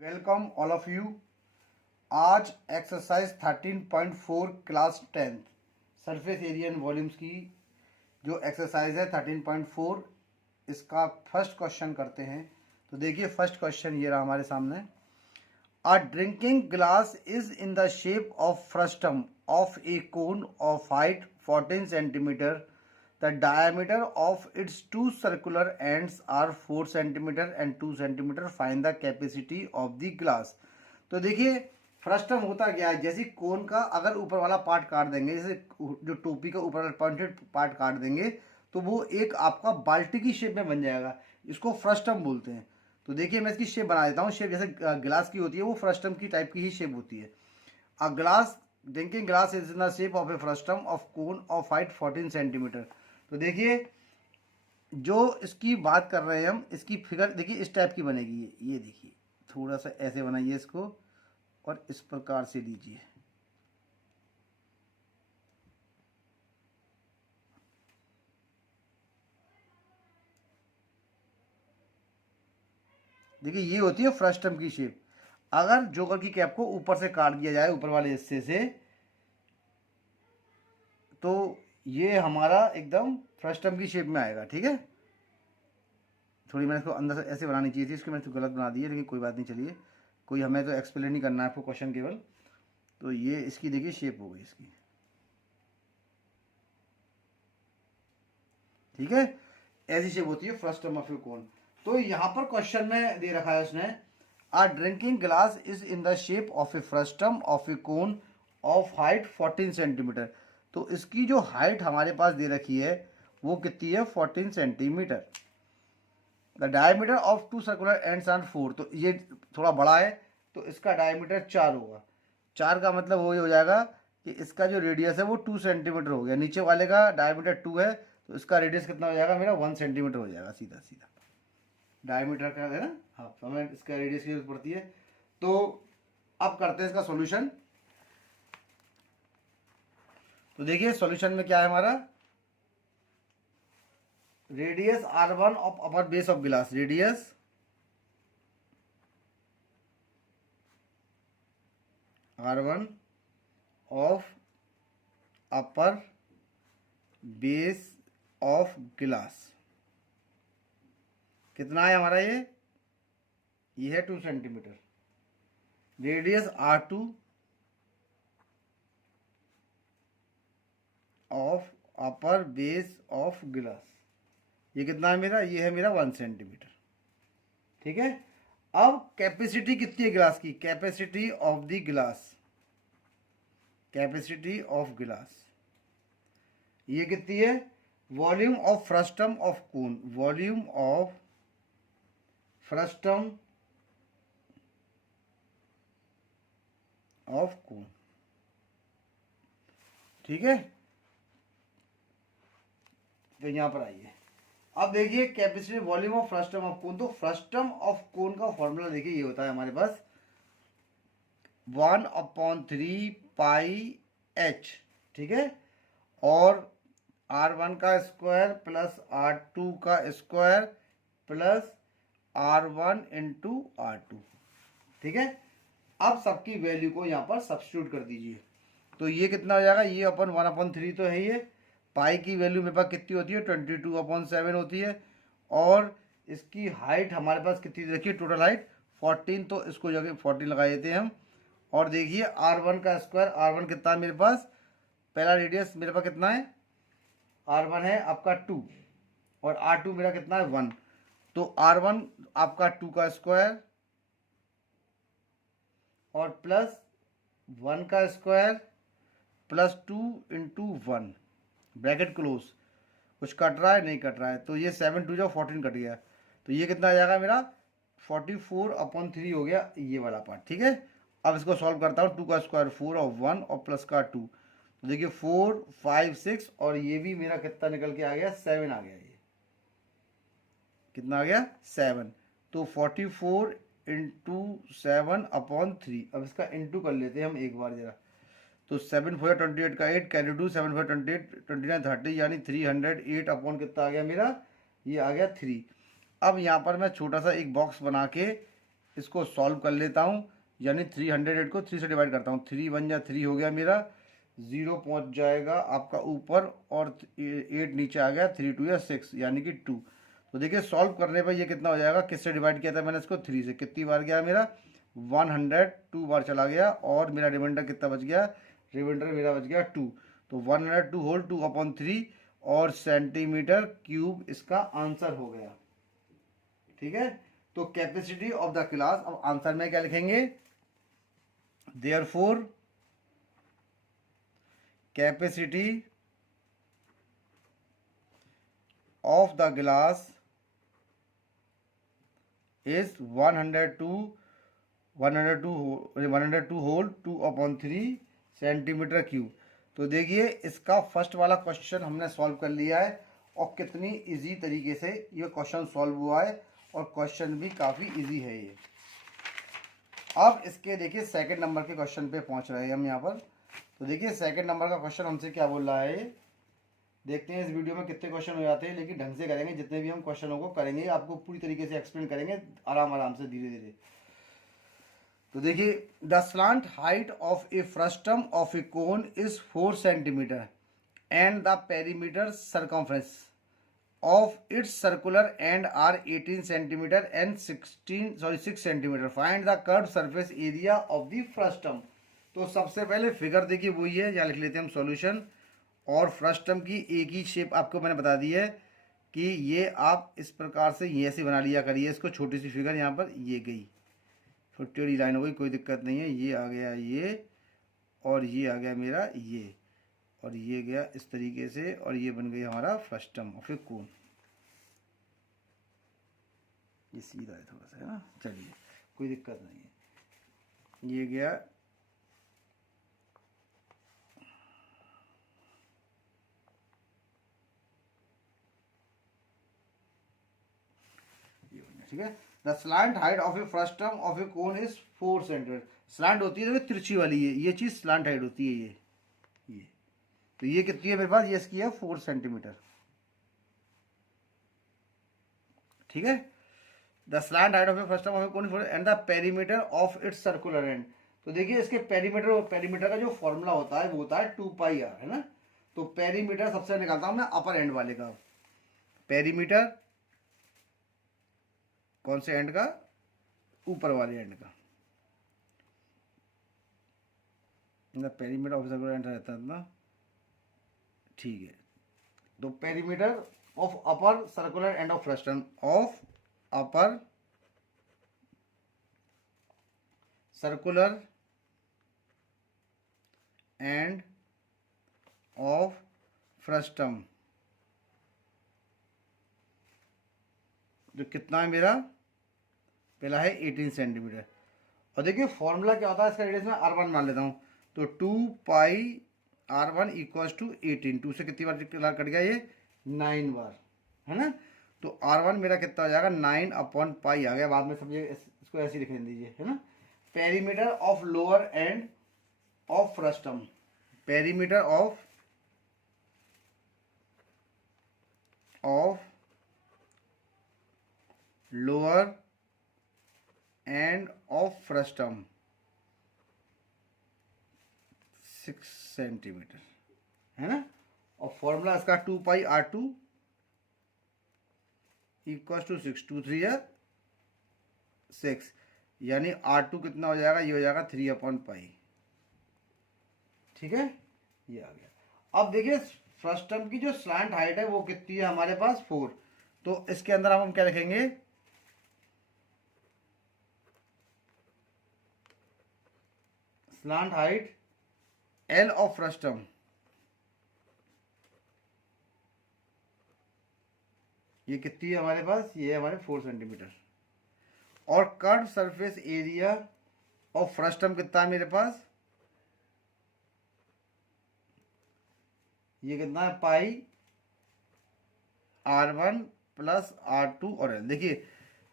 Welcome all of you. आज exercise 13.4 class 10th surface area and volumes की जो exercise है 13.4 इसका फर्स्ट क्वेश्चन करते हैं। तो देखिए फर्स्ट क्वेश्चन ये रहा हमारे सामने। A drinking glass is in the shape of frustum of a cone of height 14 centimetre. The diameter of its two circular ends are 4 centimeter and 2 centimeter. Find the capacity of the glass. तो देखिए frustum होता क्या है, जैसे कोन का अगर ऊपर वाला पार्ट काट देंगे, जैसे जो टोपी का ऊपर वाला पॉइंटेड पार्ट काट देंगे तो वो एक आपका बाल्टी की शेप में बन जाएगा। इसको फ्रस्टम बोलते हैं। तो देखिए मैं इसकी शेप बना देता हूँ। शेप जैसे गिलास की होती है वो फ्रस्टम की टाइप की ही शेप होती है। A glass drinking glass is in the shape of a frustum of cone of height 14 centimetre. तो देखिए जो इसकी बात कर रहे हैं हम, इसकी फिगर देखिए इस टाइप की बनेगी। ये देखिए थोड़ा सा ऐसे बनाइए इसको और इस प्रकार से लीजिए। देखिए ये होती है फ्रस्टम की शेप। अगर जोकर की कैप को ऊपर से काट दिया जाए ऊपर वाले हिस्से से तो ये हमारा एकदम फ्रस्टम की शेप में आएगा। ठीक है, थोड़ी मैंने इसको अंदर से ऐसे बनानी चाहिए थी, इसको मैंने तो गलत बना दी है, लेकिन कोई बात नहीं। चलिए कोई हमें तो एक्सप्लेन नहीं करना है आपको क्वेश्चन केवल। तो ये इसकी देखिए शेप हो गई इसकी। ठीक है, ऐसी शेप होती है फ्रस्टम ऑफ ए कोन। तो यहाँ पर क्वेश्चन में दे रखा है उसने, a drinking glass is in the shape of a frustum of a cone of height 14 centimetre. तो इसकी जो हाइट हमारे पास दे रखी है वो कितनी है, 14 centimetre. The diameter of two circular ends are 4। तो ये थोड़ा बड़ा है तो इसका डायमीटर 4 होगा। 4 का मतलब वही हो जाएगा कि इसका जो रेडियस है वो 2 सेंटीमीटर हो गया। नीचे वाले का डायमीटर 2 है तो इसका रेडियस कितना हो जाएगा, मेरा 1 सेंटीमीटर हो जाएगा सीधा सीधा। डायमीटर का है ना, हाँ हमें इसका रेडियस की जरूरत पड़ती है। तो अब करते हैं इसका सॉल्यूशन। तो देखिए सॉल्यूशन में क्या है हमारा, radius R1 of upper base of glass, radius R1 of upper base of glass कितना है हमारा, ये है 2 centimetre. Radius R2 of upper base of glass ये कितना है मेरा, ये है मेरा 1 सेंटीमीटर। ठीक है, अब कैपेसिटी कितनी है गिलास की, कैपेसिटी ऑफ द गिलास, कैपेसिटी ऑफ गिलास ये कितनी है, volume of frustum of cone, volume of frustum of cone. ठीक है, तो यहां पर आइए। अब देखिए capacity volume of frustum of cone. तो फ्रस्टम ऑफ कोन का फॉर्मूला देखिए ये होता है हमारे पास 1/3 पाई एच। ठीक है, और R1 का स्क्वायर प्लस R2 का square plus R1 into R2। ठीक है, अब सबकी वैल्यू को यहाँ पर सब्स्टिट्यूट कर दीजिए। तो ये कितना हो जाएगा, ये अपन 1/3 तो है ही है। पाई की वैल्यू मेरे पास कितनी होती है, 22/7 होती है। और इसकी हाइट हमारे पास कितनी देखिए, टोटल हाइट 14, तो इसको जगह 14 लगा देते हैं हम। और देखिए R1 का स्क्वायर, R1 कितना है मेरे पास, पहला रेडियस मेरे पास कितना है, R1 है आपका 2 और R2 मेरा कितना है 1। तो R1 आपका 2 का स्क्वायर और प्लस 1 का square plus 2 into 1 bracket close. कुछ कट रहा है, नहीं कट रहा है, तो ये 7 2 जो 14 कट गया। तो ये कितना आ जाएगा मेरा 44/3 हो गया ये वाला पार्ट। ठीक है, अब इसको सॉल्व करता हूँ। 2 का स्क्वायर 4 और 1 और प्लस का 2, तो देखिए 4 5 6 और ये भी मेरा कितना निकल के आ गया, 7 आ गया। ये कितना आ गया, 7। तो 44 इंटू 7/3। अब इसका इंटू कर लेते हैं हम एक बार जरा। तो 7 4 28 का 8 कैरी 2 7 4 28 29 30 यानी 308 अपॉन कितना आ गया मेरा, ये आ गया 3। अब यहाँ पर मैं छोटा सा एक बॉक्स बना के इसको सॉल्व कर लेता हूँ, यानी 308 को 3 से डिवाइड करता हूँ, 3 1 जा 3 हो गया मेरा, 0 पहुँच जाएगा आपका ऊपर और 8 नीचे आ गया, 3 2 या 6 यानी कि 2। तो देखिए सॉल्व करने पर ये कितना हो जाएगा, किससे डिवाइड किया था मैंने इसको, 3 से, कितनी बार गया मेरा 102 बार चला गया, और मेरा रिमाइंडर कितना बच गया, रिमाइंडर मेरा बच गया 2। तो 102 होल 2/3 और सेंटीमीटर क्यूब इसका आंसर हो गया। ठीक है, तो कैपेसिटी ऑफ द क्लास, अब आंसर में क्या लिखेंगे, therefore capacity of the glass is 102 whole 2/3 centimetre cube. तो देखिए इसका फर्स्ट वाला क्वेश्चन हमने सॉल्व कर लिया है, और कितनी इजी तरीके से ये क्वेश्चन सॉल्व हुआ है, और क्वेश्चन भी काफ़ी इजी है ये। अब इसके देखिए सेकंड नंबर के क्वेश्चन पे पहुंच रहे हैं हम यहाँ पर। तो देखिए सेकंड नंबर का क्वेश्चन हमसे क्या बोल रहा है ये, देखते हैं इस वीडियो में कितने क्वेश्चन हो जाते हैं, लेकिन ढंग से करेंगे, जितने भी हम क्वेश्चनों को करेंगे आपको पूरी तरीके से एक्सप्लेन करेंगे, आराम आराम से धीरे धीरे। तो देखिए the slant height of a frustum of a cone is 4 centimetre and the perimeter circumference of its circular end are 18 centimetre and 6 centimetre. Find the curve surface area of the frustum. तो सबसे पहले figure देखिए वही है, यहाँ लिख लेते हैं हम सॉल्यूशन। और फ्रस्टम की एक ही शेप आपको मैंने बता दी है कि ये आप इस प्रकार से ये ऐसे बना लिया करिए इसको, छोटी सी फिगर यहाँ पर ये गई, फिर टेढ़ी लाइन हो गई, कोई दिक्कत नहीं है, ये आ गया ये, और ये आ गया मेरा ये, और ये गया इस तरीके से, और ये बन गई हमारा फ्रस्टम और फिर कोन, ये सीधा है थोड़ा सा, है ना, चलिए कोई दिक्कत नहीं है, ये गया, ये बन गया। ठीक है, the slant height of a frustum of a cone is 4 centimetre. Slant होती है तो तिरछी वाली है, ये चीज स्लैंट हाइट होती है, ये तो ये कितनी है मेरे पास, ये इसकी है 4 सेंटीमीटर। ठीक है, the slant height of a frustum of a cone and the perimeter of its circular and. तो देखिए इसके पेरीमीटर और पेरीमीटर का जो फॉर्मूला होता है वो होता है 2πr, है ना। तो पेरीमीटर सबसे निकालता हूं मैं अपर एंड वाले का, पेरीमीटर कौन से एंड का, ऊपर वाले एंड का, पेरीमीटर ऑफ सर्कुलर एंड रहता है ना, ठीक है। तो perimeter of upper circular end of frustum, of upper circular end of frustum, जो कितना है मेरा, पहला है 18 सेंटीमीटर। और देखिए फॉर्मूला क्या होता है इसका, रेडियस में R1 मान लेता हूँ, तो 2πr1 इक्वल्स टू 18, 2 से कितनी बार कट गया, ये 9 बार, है ना। तो R1 मेरा कितना हो जाएगा, 9/π आ गया, बाद में समझिए इसको ऐसे लिख दीजिए, है ना। Perimeter of lower end of frustum, perimeter of lower end of frustum 6 centimetre, है ना। और फॉर्मूला इसका 2πr2 इक्वल टू 6, 2 3 या 6, यानी R2 कितना हो जाएगा, ये हो जाएगा 3/π। ठीक है, ये आ गया। अब देखिए फ्रस्टम की जो स्लैंट हाइट है वो कितनी है हमारे पास, 4। तो इसके अंदर हम क्या लिखेंगे, slant height L of frustum, ये कितनी है हमारे पास, ये है हमारे 4 सेंटीमीटर। और curve surface area of frustum कितना है मेरे पास, ये कितना है, πr1 प्लस R2 और L। देखिए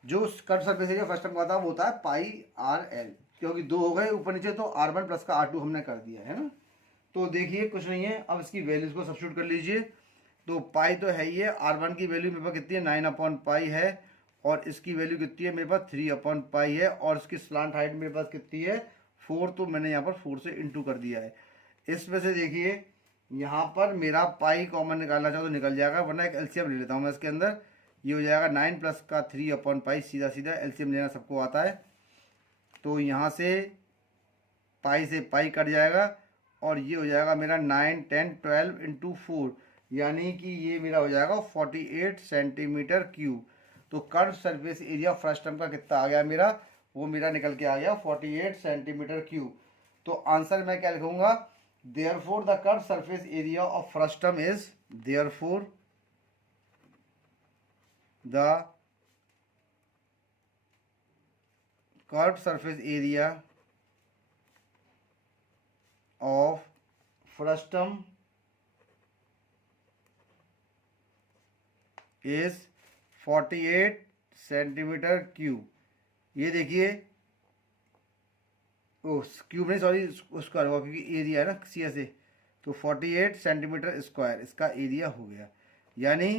जो कर्व सरफेस एरिया फ्रस्टम का होता है वो होता है πrl, क्योंकि 2 हो गए ऊपर नीचे, तो R1 प्लस का R2 हमने कर दिया, है ना। तो देखिए कुछ नहीं है, अब इसकी वैल्यूज को सब्स्टिट्यूट कर लीजिए। तो पाई तो है ही है, R1 की वैल्यू मेरे पास कितनी है, 9/π है, और इसकी वैल्यू कितनी है मेरे पास 3/पाई है, और इसकी स्लांट हाइट मेरे पास कितनी है 4, तो मैंने यहाँ पर 4 से इंटू कर दिया है। इसमें से देखिए यहाँ पर मेरा पाई कॉमन निकालना चाहो तो निकल जाएगा, वरना एक एलसीएम ले लेता हूँ मैं इसके अंदर। ये हो जाएगा 9 प्लस का 3/पाई, सीधा सीधा एलसीएम लेना सबको आता है। तो यहाँ से पाई से पाई कट जाएगा, और ये हो जाएगा मेरा 9, 10, 12 इंटू 4, यानी कि ये मेरा हो जाएगा 48 सेंटीमीटर क्यूब। तो curve surface area first term का कितना आ गया मेरा, वो मेरा निकल के आ गया 48 सेंटीमीटर क्यूब। तो आंसर मैं क्या लिखूंगा, therefore the curve surface area of first term is, therefore the curve surface area of frustum is 48 centimetre cube. ये देखिए, ओ क्यूब नहीं सॉरी स्क्वायर हुआ, क्योंकि एरिया है ना सी से, तो 48 सेंटीमीटर स्क्वायर इसका एरिया हो गया। यानी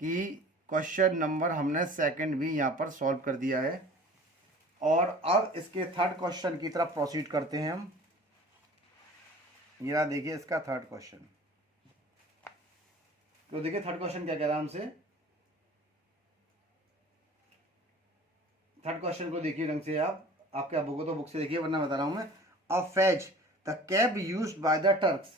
कि क्वेश्चन नंबर हमने सेकंड भी यहाँ पर सॉल्व कर दिया है। और अब इसके थर्ड क्वेश्चन की तरफ प्रोसीड करते हैं हम। ये देखिए इसका थर्ड क्वेश्चन। तो देखिए थर्ड क्वेश्चन क्या कह रहा है हमसे। थर्ड क्वेश्चन को देखिए ढंग से, आप आपके बुक हो तो बुक से देखिए, वरना बता रहा हूं मैं। A fez the cap used by the Turks.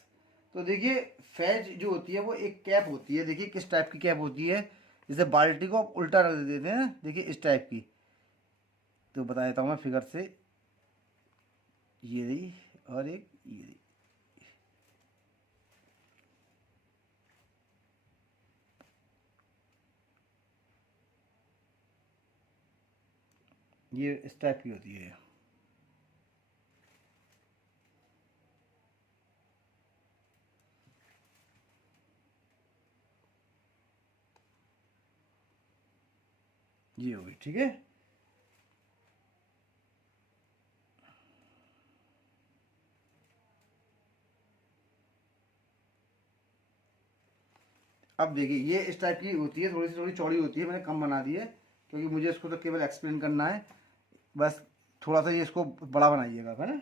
तो देखिए फैज जो होती है वो एक कैप होती है। देखिए किस टाइप की कैप होती है, जैसे बाल्टी को आप उल्टा रख देते हैं, देखिए इस टाइप की। तो बता देता हूं मैं फिगर से, ये रही और एक ये रही। ये इस टाइप की होती है। ये होगी, ठीक है। अब देखिए ये इस टाइप की होती है, थोड़ी चौड़ी होती है, मैंने कम बना दी है क्योंकि मुझे इसको तो केवल एक्सप्लेन करना है, बस थोड़ा सा ये इसको बड़ा बनाइएगा, है ना।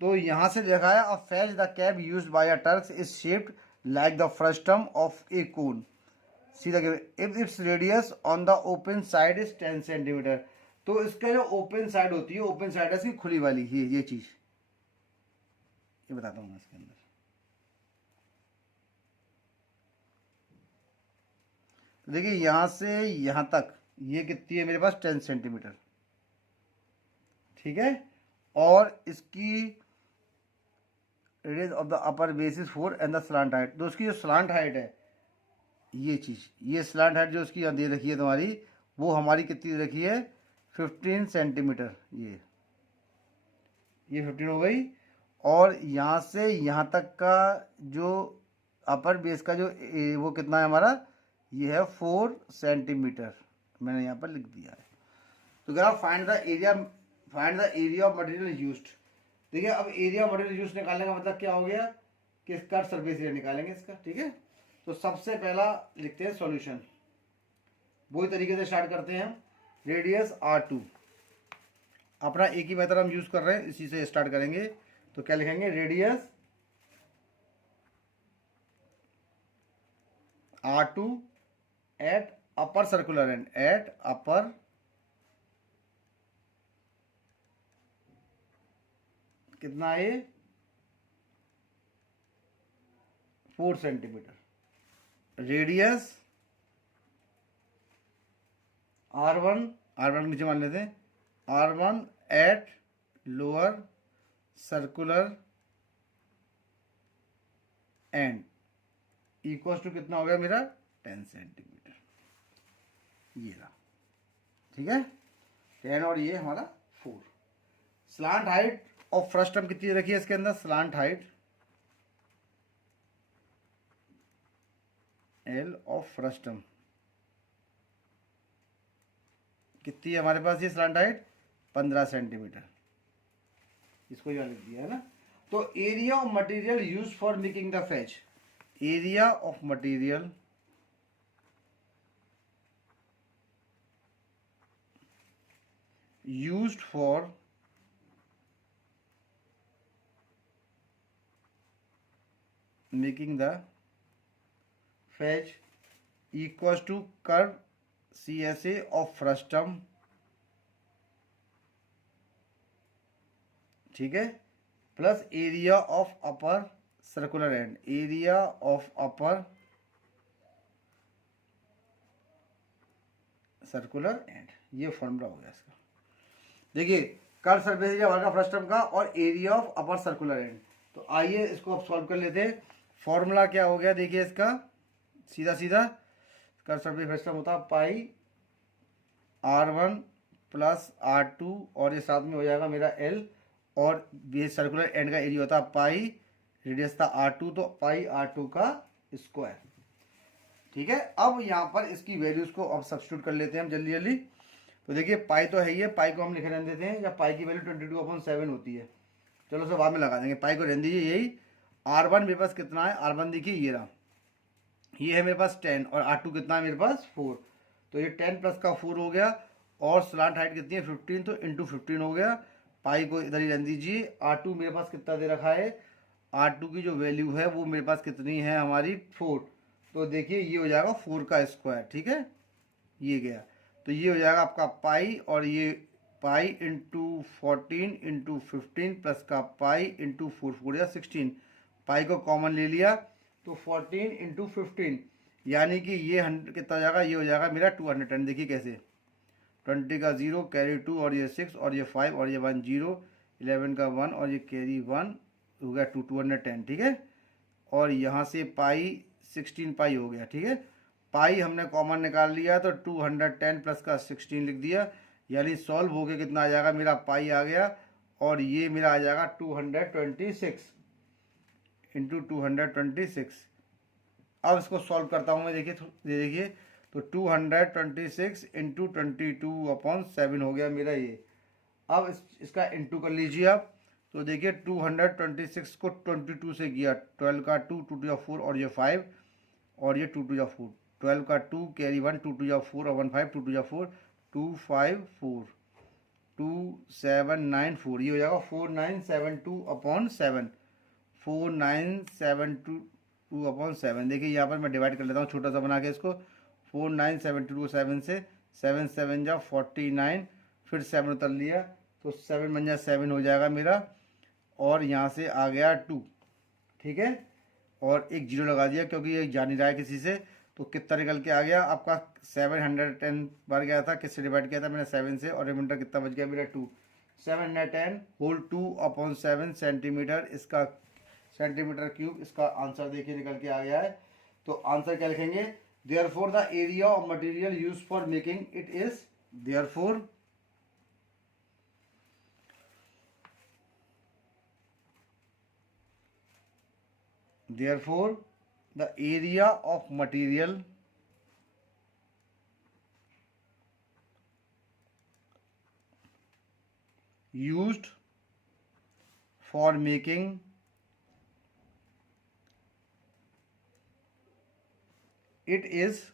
तो यहाँ से देखा है, a fez the cap used by a Turks is shaped like the frustum of a cone. सीधा if its radius on the open side is 10 centimetre. तो इसका जो ओपन साइड होती है, ओपन साइड है इसकी खुली वाली, ये चीज ये बताता हूँ मैं इसके अंदर। तो देखिए यहां से यहां तक ये कितनी है मेरे पास 10 सेंटीमीटर, ठीक है। और इसकी radius of the upper base is 4 and the slant height. तो उसकी जो स्लांट हाइट है, ये चीज, ये स्लांट हाइट जो उसकी दे रखी है तुम्हारी, वो हमारी कितनी दे रखी है 15 सेंटीमीटर। ये 15 हो गई। और यहाँ से यहाँ तक का जो अपर बेस का जो वो कितना है हमारा, ये है 4 सेंटीमीटर, मैंने यहाँ पर लिख दिया है। तो अगर आप find the area of material used. देखिए अब एरिया ऑफ मटेरियल यूज्ड निकालने का मतलब क्या हो गया कि कर्व सरफेस एरिया निकालेंगे इसका, ठीक है। तो सबसे पहला लिखते हैं सॉल्यूशन, वही तरीके से स्टार्ट करते हैं हम। रेडियस R2, अपना एक ही मेथड हम यूज कर रहे हैं, इसी से स्टार्ट करेंगे। तो क्या लिखेंगे, radius R2 at upper circular and, at upper कितना है 4 सेंटीमीटर। रेडियस R1 नीचे मान लेते हैं, R1 at lower circular end equal to कितना हो गया मेरा 10 सेंटीमीटर। ये रहा, ठीक है। 10 और ये हमारा 4। स्लांट हाइट ऑफ फ्रस्टम कितनी रखी है इसके अंदर, slant height L of frustum कितनी है हमारे पास, ये स्लांट हाइट 15 सेंटीमीटर, इसको यहाँ लिख दिया है ना। तो area of material use for making the Faiz, area of material used for making the fetch equals to curve CSA of frustum, ठीक है, plus area of upper circular and, area of upper circular and, ये formula हो गया इसका। देखिए curve surface area वर्ग frustum का और area of upper circular and. तो आइए इसको अब सॉल्व कर लेते हैं। फॉर्मूला क्या हो गया देखिए इसका, सीधा सीधा कर्व सरफेस फ्रस्टम होता है पाई R1 प्लस R2 और ये साथ में हो जाएगा मेरा L, और ये सर्कुलर एंड का एरिया होता है पाई, रेडियस था R2 तो पाई R2 का स्क्वायर, ठीक है। अब यहाँ पर इसकी वैल्यूज को अब सब्स्टिट्यूट कर लेते हैं हम जल्दी जल्दी। तो देखिए पाई तो है ही है, पाई को हम लिखे रहने देते हैं, या पाई की वैल्यू 22/7 होती है, चलो उसे बाद में लगा देंगे, पाई को रहने दीजिए यही। R1 मेरे पास कितना है, R1 देखिए ये रहा, ये है मेरे पास 10 और R2 कितना है मेरे पास 4, तो ये 10 प्लस का 4 हो गया, और स्लांट हाइट कितनी है 15, तो इंटू 15 हो गया। पाई को इधर ही रहने दीजिए। R2 मेरे पास कितना दे रखा है, R2 की जो वैल्यू है वो मेरे पास कितनी है हमारी 4, तो देखिए ये हो जाएगा 4 का स्क्वायर, ठीक है, ये गया, तो ये हो जाएगा आपका पाई, और ये पाई इंटू 14 इंटू 15 प्लस का पाई इंटू 4, 4 या 16, पाई को कॉमन ले लिया तो 14 इंटू 15, यानी कि ये 100 कितना जाएगा, ये हो जाएगा मेरा 210। देखिए कैसे, 20 का 0 कैरी 2 और ये 6 और ये 5 और ये 1 0, 11 का 1 और ये कैरी 1 हो गया 210, ठीक है। और यहाँ से पाई 16 पाई हो गया, ठीक है। पाई हमने कॉमन निकाल लिया तो 210 प्लस का 16 लिख दिया, यानी सॉल्व हो गया कितना आ जाएगा मेरा पाई आ गया, और ये मेरा आ जाएगा 226 इंटू 226। अब इसको सॉल्व करता हूँ मैं, देखिए तो 226 इंटू 22/7 हो गया मेरा ये। अब इसका इंटू कर लीजिए आप, तो देखिए 226 को 22 से किया, 12 का 2 2 2 4 और ये 5 और ये 2 2 4, 12 का 2 कैरी 1 2 2 4 और 1 5 2 2 4 2 5 4 2 7 9 4, ये हो जाएगा 4972/7, 4972/7। देखिए यहाँ पर मैं डिवाइड कर लेता हूँ छोटा सा बना के इसको, 4972/7 से 7 7 जा 49, फिर 7 उतर लिया तो 7 बन जा 7 हो जाएगा मेरा, और यहाँ से आ गया 2, ठीक है, और एक जीरो लगा दिया क्योंकि ये जा नहीं रहा है किसी से, तो कितना निकल के आ गया आपका 710 बार गया था, किससे डिवाइड किया था मैंने 7 से, और रिमाइंडर कितना बच गया मेरा 2, 710 होल 2/7 सेंटीमीटर, इसका सेंटीमीटर क्यूब, इसका आंसर देखिए निकल के आ गया है। तो आंसर क्या लिखेंगे, therefore the area of material used for making it is, therefore the area of material used for making it is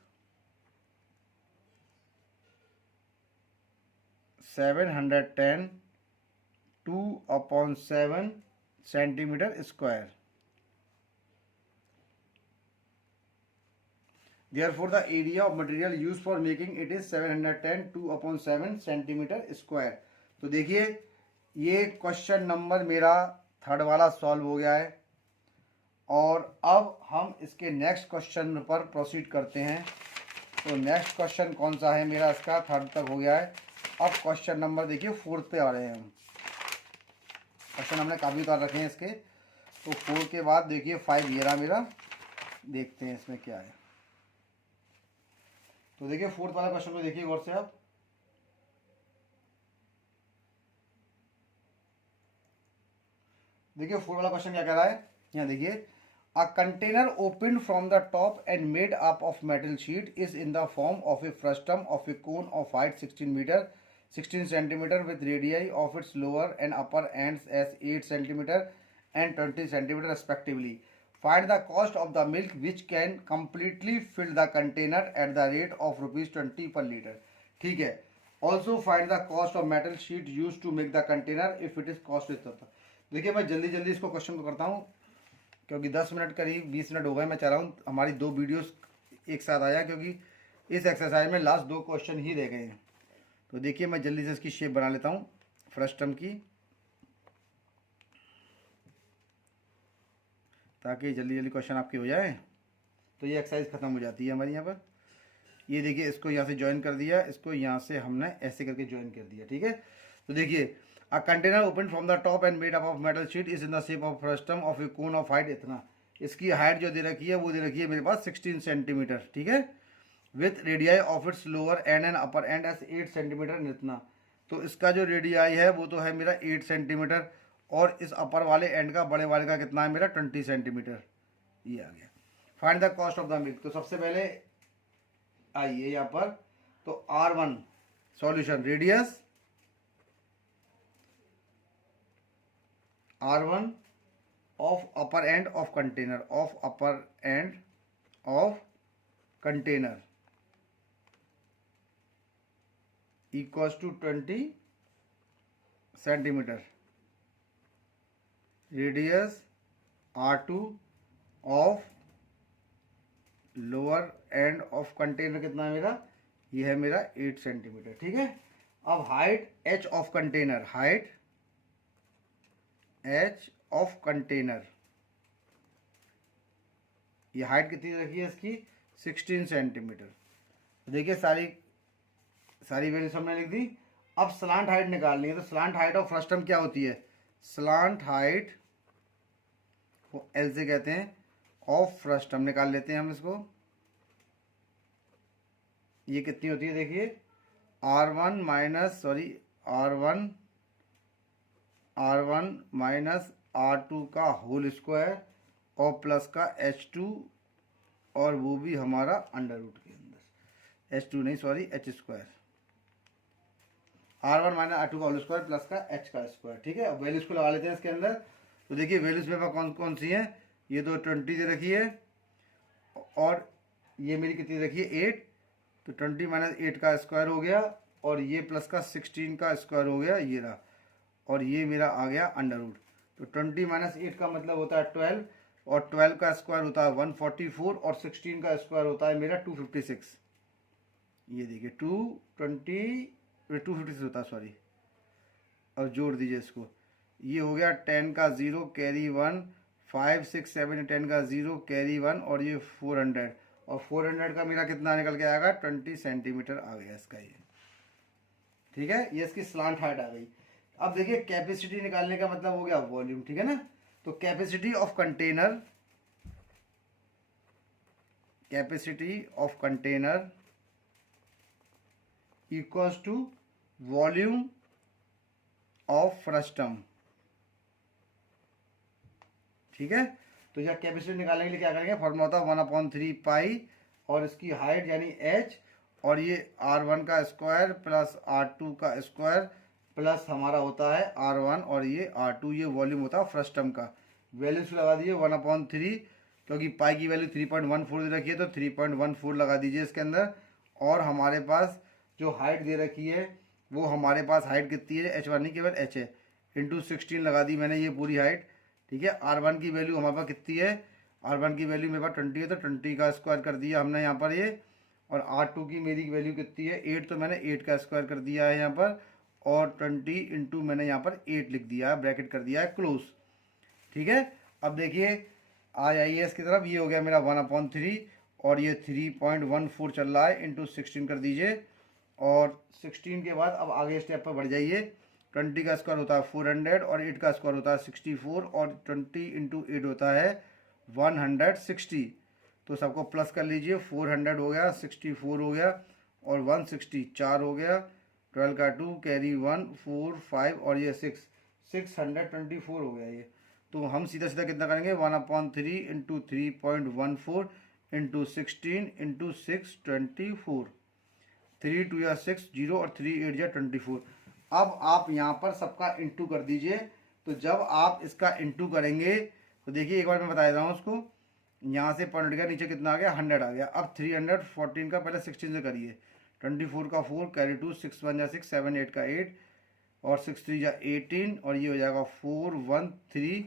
710 2/7 centimetre square. Therefore, the area of material used for making it is 710 2/7 centimetre square. तो देखिए ये question number मेरा 3rd वाला solve हो गया है, और अब हम इसके नेक्स्ट क्वेश्चन पर प्रोसीड करते हैं। तो नेक्स्ट क्वेश्चन कौन सा है मेरा, इसका 3rd तक हो गया है। अब क्वेश्चन नंबर देखिए 4th पे आ रहे हैं हम, क्वेश्चन हमने काफ़ी उतार रखे हैं इसके। तो 4 के बाद देखिए 5 ये रहा मेरा, देखते हैं इसमें क्या है। तो देखिए 4th वाला क्वेश्चन को देखिए गौर से आप, देखिए 4 वाला क्वेश्चन क्या कह रहा है, यहाँ देखिए, a container open from the top and made up of metal sheet is in the form of a frustum of a cone of height 16 centimetre with radii of its lower end upper ends as 8 centimetre and 20 centimetre respectively. Find the cost of the milk which can completely fill the container at the rate of ₹20 per liter। ठीक है, also find the cost of metal sheet use to make the container if it is cost is. देखिए मैं जल्दी जल्दी इसको question को करता हूँ, क्योंकि 10 मिनट करीब 20 मिनट हो गए। मैं चाह रहा हूँ हमारी 2 वीडियोस एक साथ आया, क्योंकि इस एक्सरसाइज में लास्ट 2 क्वेश्चन ही रह गए हैं। तो देखिए मैं जल्दी से इसकी शेप बना लेता हूँ फ्रस्टम की, ताकि जल्दी जल्दी क्वेश्चन आपके हो जाए। तो ये एक्सरसाइज ख़त्म हो जाती है हमारी यहाँ पर। ये देखिए इसको यहाँ से ज्वाइन कर दिया, इसको यहाँ से हमने ऐसे करके ज्वाइन कर दिया, ठीक है। तो देखिए a container open from the top and made up of metal sheet is in the shape of frustum of a cone of height इतना। इसकी हाइट जो दे रखी है वो दे रखी है मेरे पास 16 सेंटीमीटर, ठीक है, with radii of its lower and and upper and S 8 centimetre इतना। तो इसका जो रेडियाई है वो तो है मेरा 8 सेंटीमीटर, और इस अपर वाले एंड का, बड़े वाले का कितना है मेरा 20 सेंटीमीटर। ये आ गया। Find the cost of the milk. तो सबसे पहले आइए यहाँ पर, तो R1 solution radius R1 of upper end of container, of upper end of container equals to 20 centimetre. Radius R2 of lower end of container कितना है मेरा, ये है मेरा 8 सेंटीमीटर, ठीक है। अब height H of container, height H of container, ये हाइट कितनी रखी है इसकी 16 सेंटीमीटर। देखिए सारी वैल्यू हमने लिख दी। अब स्लांट हाइट निकालनी है। तो स्लांट हाइट ऑफ फ्रस्टम क्या होती है, स्लांट हाइट को एल से कहते हैं ऑफ फ्रस्टम। निकाल लेते हैं हम इसको। ये कितनी होती है देखिए, R1 माइनस R2 का होल स्क्वायर और प्लस का H2, और वो भी हमारा अंडर रूट के अंदर, H2 नहीं sorry H square, R1 minus R2 का होल स्क्वायर प्लस का H का स्क्वायर, ठीक है। अब वैल्यूज को लगा लेते हैं इसके अंदर। तो देखिए वैल्यूज मेरे पास कौन कौन सी हैं, ये तो 20 दे रखी है, और ये मेरी कितनी रखी है 8। तो 20 माइनस 8 का स्क्वायर हो गया, और ये प्लस का 16 का स्क्वायर हो गया, ये रहा, और ये मेरा आ गया अंडर रूट। तो 20 माइनस 8 का मतलब होता है 12, और 12 का स्क्वायर होता है 144, और 16 का स्क्वायर होता है मेरा 256। ये देखिए 256 होता है सॉरी, और जोड़ दीजिए इसको। ये हो गया 10 का 0 कैरी 1, 5 6 7 10 का 0 कैरी 1, और ये 400, और 400 का मेरा कितना निकल के आएगा 20 सेंटीमीटर आ गया इसका ये, ठीक है। ये इसकी स्लांट हाइट आ गई। अब देखिए कैपेसिटी निकालने का मतलब हो गया वॉल्यूम, ठीक है ना। तो capacity of container equals to volume of frustum, ठीक है। तो यह कैपेसिटी निकालने के लिए क्या करेंगे, फॉर्मूला होता है 1/3 पाई, और इसकी हाइट यानी H, और ये R1 का स्क्वायर प्लस R2 का स्क्वायर प्लस हमारा होता है R1 और ये R2, ये वॉल्यूम होता है फ्रस्टम का। वैल्यूज लगा दीजिए 1/3, क्योंकि पाई की वैल्यू 3.14 दे रखी है, तो 3.14 लगा दीजिए इसके अंदर। और हमारे पास जो हाइट दे रखी है वो हमारे पास हाइट कितनी है, H1 नहीं केवल H है, इंटू 16 लगा दी मैंने ये पूरी हाइट, ठीक है। R1 की वैल्यू हमारे पास कितनी है, R1 की वैल्यू मेरे पास 20 है, तो 20 का स्क्वायर कर दिया हमने यहाँ पर ये। और R2 की मेरी वैल्यू कितनी है 8, तो मैंने 8 का स्क्वायर कर दिया है यहाँ पर, और 20 इंटू मैंने यहाँ पर 8 लिख दिया है, ब्रैकेट कर दिया है क्लोज, ठीक है। अब देखिए आ जाइए इसकी तरफ। ये हो गया मेरा 1/3, और ये 3.14 चल रहा है, इंटू 16 कर दीजिए, और 16 के बाद अब आगे स्टेप पर बढ़ जाइए। 20 का स्क्वायर होता है 400, और 8 का स्क्वायर होता है 64, और 20 इंटू 8 होता है 160। तो सबको प्लस कर लीजिए, 400 हो गया, 64 हो गया, और 160 4 हो गया, 12 का 2 कैरी 1 4 5, और ये 624 हो गया ये। तो हम सीधा सीधा कितना करेंगे, 1/3 इंटू 3.14 इंटू 16 इंटू 624, 3 2 या 6 0, और 3 8 या 24। अब आप यहाँ पर सबका इंटू कर दीजिए। तो जब आप इसका इंटू करेंगे तो देखिए एक बार मैं बता देता हूँ उसको, यहाँ से 0.8 का नीचे कितना आ गया 100 आ गया। अब 314 का पहले 16 से करिए, 24 का 4 कैरी 2, 6 1 जा 6, 7 8 का 8 और 6 3 जा 18 और ये हो जाएगा 4 1 3,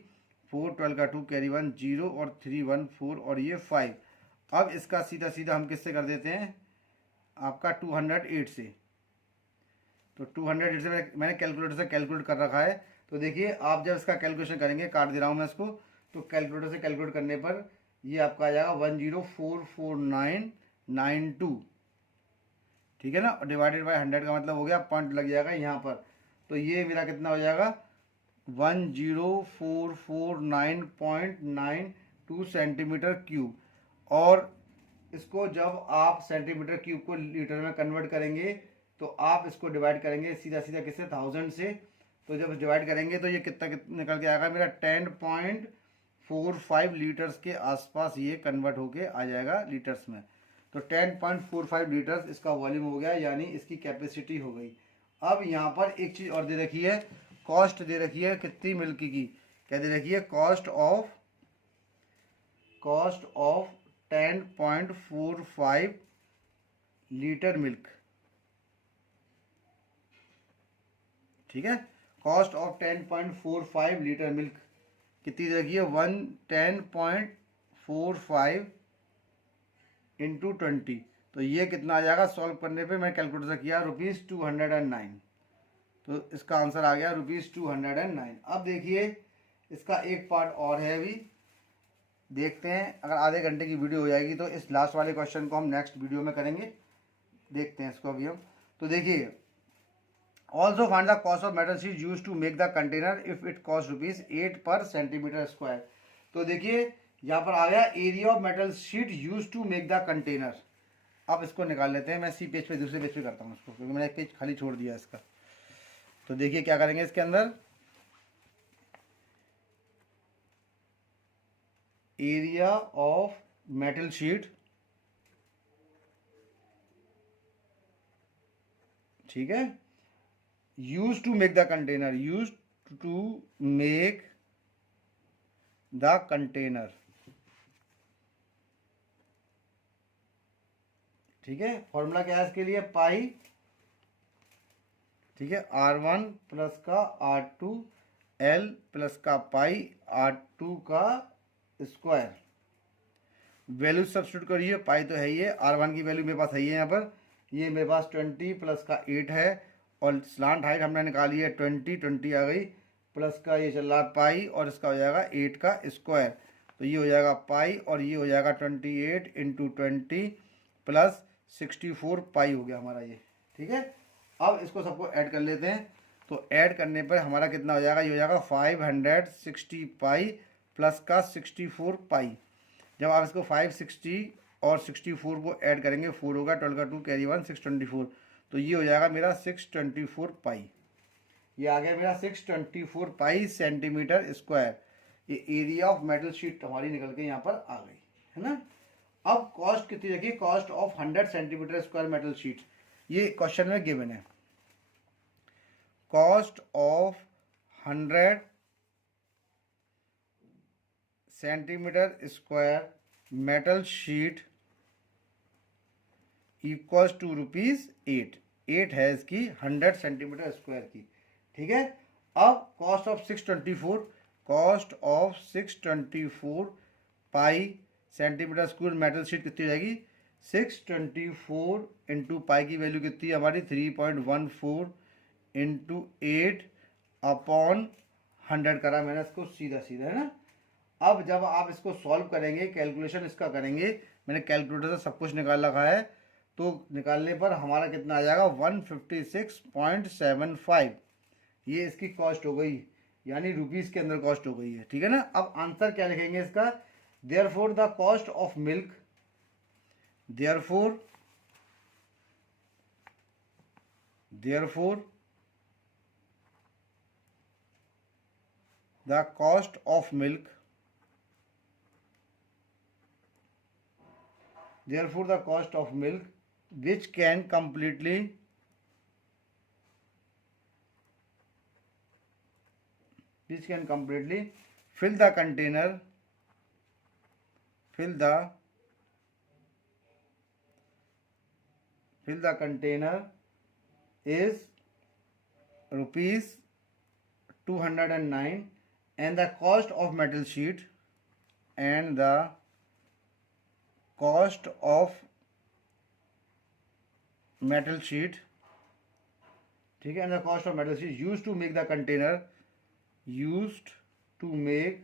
4 12 का 2 कैरी 1 0 और 3 1 4 और ये 5। अब इसका सीधा सीधा हम किससे कर देते हैं, आपका 208 से। तो 208 से मैंने कैलकुलेटर से कैलकुलेट कर रखा है। तो देखिए आप जब इसका कैलकुलेशन करेंगे, काट दे रहा हूँ मैं इसको, तो कैलकुलेटर से कैलकुलेट करने पर ये आपका आ जाएगा 1044992, ठीक है ना। और डिवाइडेड बाय 100 का मतलब हो गया पॉइंट लग जाएगा यहाँ पर। तो ये मेरा कितना हो जाएगा 10449.92 सेंटीमीटर क्यूब। और इसको जब आप सेंटीमीटर क्यूब को लीटर में कन्वर्ट करेंगे तो आप इसको डिवाइड करेंगे सीधा सीधा किससे, 1000 से। तो जब डिवाइड करेंगे तो ये कितना निकल के आएगा मेरा 10.45 लीटर्स के आसपास ये कन्वर्ट होके आ जाएगा लीटर्स में। तो 10.45 लीटर्स इसका वॉल्यूम हो गया, यानी इसकी कैपेसिटी हो गई। अब यहाँ पर एक चीज़ और दे रखी है, कॉस्ट दे रखी है कितनी मिल्क की, क्या दे रखी है, कॉस्ट ऑफ 10.45 लीटर मिल्क, ठीक है। कॉस्ट ऑफ 10.45 लीटर मिल्क कितनी दे रखी है, 10.45 इंटू 20। तो ये कितना आ जाएगा, सॉल्व करने पे मैं कैलकुलेटर से किया ₹209। तो इसका आंसर आ गया ₹209। अब देखिए इसका एक पार्ट और है, अभी देखते हैं। अगर आधे घंटे की वीडियो हो जाएगी तो इस लास्ट वाले क्वेश्चन को हम नेक्स्ट वीडियो में करेंगे। देखते हैं इसको अभी हम। तो देखिए, also find the cost of metal sheet use to make the container if it cost ₹8 per centimetre square. तो देखिए यहाँ पर आ गया area of metal sheet use to make the container. अब इसको निकाल लेते हैं। मैं इसी पेज पे दूसरे पेज पे करता हूँ इसको, क्योंकि मैंने एक पेज खाली छोड़ दिया इसका। तो देखिए क्या करेंगे इसके अंदर, एरिया ऑफ मेटल शीट, ठीक है, use to make the container, use to make the container, ठीक है। फॉर्मूला क्या है इसके लिए, पाई, ठीक है, R1 प्लस का R2 L प्लस का पाई R2 का स्क्वायर। वैल्यू सब्स्टिट्यूट करिए, पाई तो है ही है, R1 की वैल्यू मेरे पास है ही है यहाँ पर, ये मेरे पास 20 प्लस का 8 है और स्लांट हाइट हमने निकाली है 20 आ गई, प्लस का ये चल रहा है पाई और इसका हो जाएगा 8 का स्क्वायर। तो ये हो जाएगा पाई और ये हो जाएगा 28 इंटू 20 प्लस 64 पाई हो गया हमारा ये, ठीक है। अब इसको सबको ऐड कर लेते हैं। तो ऐड करने पर हमारा कितना हो जाएगा, ये हो जाएगा 560 पाई प्लस का 64 पाई। जब आप इसको 560 और 64 को ऐड करेंगे, 4 होगा, 12 का 2 कैरी 1, 624। तो ये हो जाएगा मेरा 624 पाई। ये आ गया मेरा 624 पाई सेंटीमीटर स्क्वायर। ये एरिया ऑफ मेटल शीट हमारी निकल के यहाँ पर आ गई, है ना। अब कॉस्ट कितनी रखी, cost of 100 centimetre square metal sheet, ये क्वेश्चन में गिवन है। Cost of 100 centimetre square metal sheet equals to ₹8। 8 है इसकी 100 सेंटीमीटर स्क्वायर की, ठीक है। अब cost of 624, cost of 624 pi centimetre square metal sheet कितनी हो जाएगी, 624 इंटू पाई की वैल्यू कितनी है हमारी 3.14 इंटू 8 अपॉन 100 करा मैंने इसको सीधा सीधा, है ना। अब जब आप इसको सॉल्व करेंगे, कैलकुलेशन इसका करेंगे, मैंने कैलकुलेटर से सब कुछ निकाल रखा है, तो निकालने पर हमारा कितना आ जाएगा 156.75। ये इसकी कॉस्ट हो गई, यानी रुपीस के अंदर कॉस्ट हो गई है, ठीक है ना। अब आंसर क्या लिखेंगे इसका, therefore the cost of milk, therefore the cost of milk, therefore the cost of milk which can completely fill the container, fill fill the container is rupees 209 and the cost of metal sheet and the cost of metal sheet, ठीक है, and the cost of metal sheet used to make the container, used to make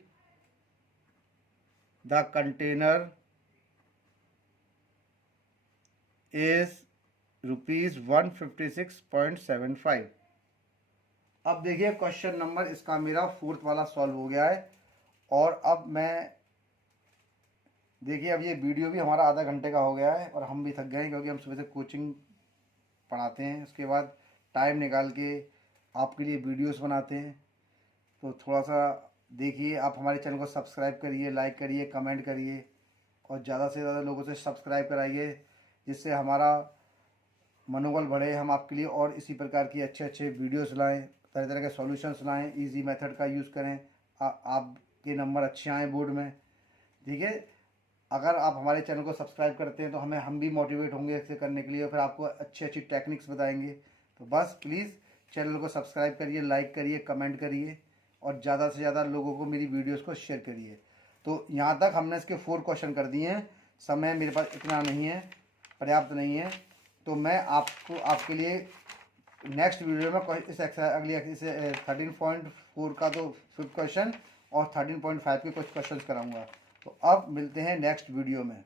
the container is rupees 156.75। अब देखिए question number इसका मेरा 4th वाला solve हो गया है। और अब मैं देखिए, अब ये वीडियो भी हमारा आधा घंटे का हो गया है और हम भी थक गए हैं, क्योंकि हम सुबह से कोचिंग पढ़ाते हैं, उसके बाद टाइम निकाल के आपके लिए वीडियोस बनाते हैं। तो थोड़ा सा देखिए, आप हमारे चैनल को सब्सक्राइब करिए, लाइक करिए, कमेंट करिए और ज़्यादा से ज़्यादा लोगों से सब्सक्राइब कराइए, जिससे हमारा मनोबल बढ़े, हम आपके लिए और इसी प्रकार की अच्छे अच्छे वीडियोस लाएं, तरह तरह के सॉल्यूशंस लाएं, इजी मेथड का यूज़ करें, आपके नंबर अच्छे आएँ बोर्ड में। ठीक है, अगर आप हमारे चैनल को सब्सक्राइब करते हैं तो हम भी मोटिवेट होंगे इसे करने के लिए, फिर आपको अच्छी अच्छी टेक्निक्स बताएंगे। तो बस प्लीज़ चैनल को सब्सक्राइब करिए, लाइक करिए, कमेंट करिए और ज़्यादा से ज़्यादा लोगों को मेरी वीडियोस को शेयर करिए। तो यहाँ तक हमने इसके 4 क्वेश्चन कर दिए हैं। समय मेरे पास इतना नहीं है, पर्याप्त नहीं है, तो मैं आपके लिए नेक्स्ट वीडियो में इस अगली 13.4 का तो 5th क्वेश्चन और 13.5 के कुछ क्वेश्चन कराऊंगा। तो अब मिलते हैं नेक्स्ट वीडियो में।